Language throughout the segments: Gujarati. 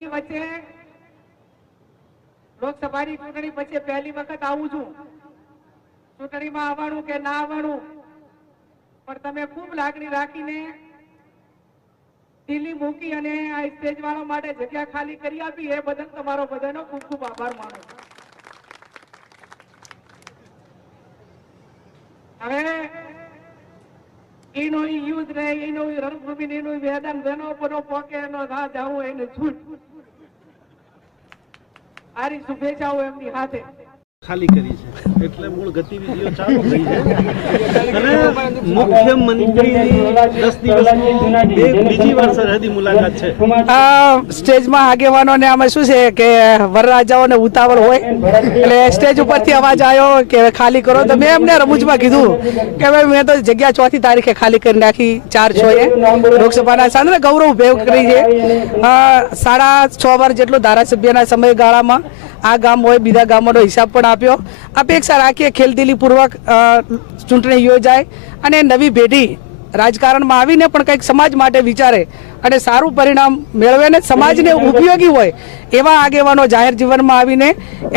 વચ્ચે લોકસભાની ચૂંટણી પછી પહેલી વખત આવું છું ચૂંટણીમાં આવવાનું કે ના આવવાનું, પણ તમે ખૂબ લાગણી રાખીને દિલ્હી મૂકી અને આ સ્ટેજ વાળા માટે જગ્યા ખાલી કરી આપી, એ બદલ તમારો બધાનો ખૂબ ખૂબ આભાર માનું છું. હવે એનો યુદ્ધ રહે એનો રણભૂમિ એનો વેદન જેનો બનો પોકે એનો ના જાવું એને છૂટ. આરી શુભેચ્છાઓ એમની હાથે. ખાલી કરી છે. એટલે મૂળ ગતિવિધિઓ ચાલુ થઈ છે અને મુખ્યમંત્રીની દસ દિવસની બીજી વાર સરહદી મુલાકાત છે. આ સ્ટેજમાં આગેવાનોને આમાં શું છે કે વરરાજાઓને ઉતાવળ હોય, એટલે સ્ટેજ ઉપરથી અવાજ આવ્યો કે ખાલી કરો. તો મેં એમને રમૂજમાં કીધું કે ભાઈ મેં તો જગ્યા ચોથી તારીખે ખાલી કરી નાખી, ચાર છ એ. લોકસભાના સાંજે ગૌરવ ભેગ કરી છે. સાડા છ વાર જેટલું ધારાસભ્યના સમયગાળામાં આ ગામ હોય, બીજા ગામોનો હિસાબ પણ આપ્યો. અપેક્ષા રાખીએ ખેલદિલીપૂર્વક ચૂંટણી યોજાય અને નવી પેઢી રાજકારણમાં આવીને પણ કંઈક સમાજ માટે વિચારે અને સારું પરિણામ મેળવે ને સમાજને ઉપયોગી હોય એવા આગેવાનો જાહેર જીવનમાં આવીને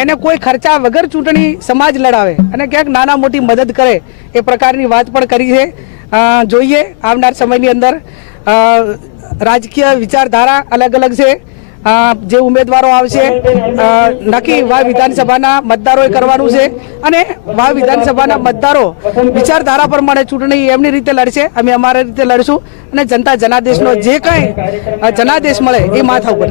એને કોઈ ખર્ચા વગર ચૂંટણી સમાજ લડાવે અને ક્યાંક નાના મોટી મદદ કરે એ પ્રકારની વાત પણ કરી છે. જોઈએ આવનાર સમયની અંદર રાજકીય વિચારધારા અલગ અલગ છે. જે ઉમેદવારો આવશે નક્કી વાવ વિધાનસભાના મતદારોએ કરવાનું છે. અને વાવ વિધાનસભાના મતદારો વિચારધારા પ્રમાણે ચૂંટણી એમની રીતે લડશે, અમે અમારી રીતે લડશું અને જનતા જનાદેશનો જે કંઈ જનાદેશ મળે એ માથા ઉપર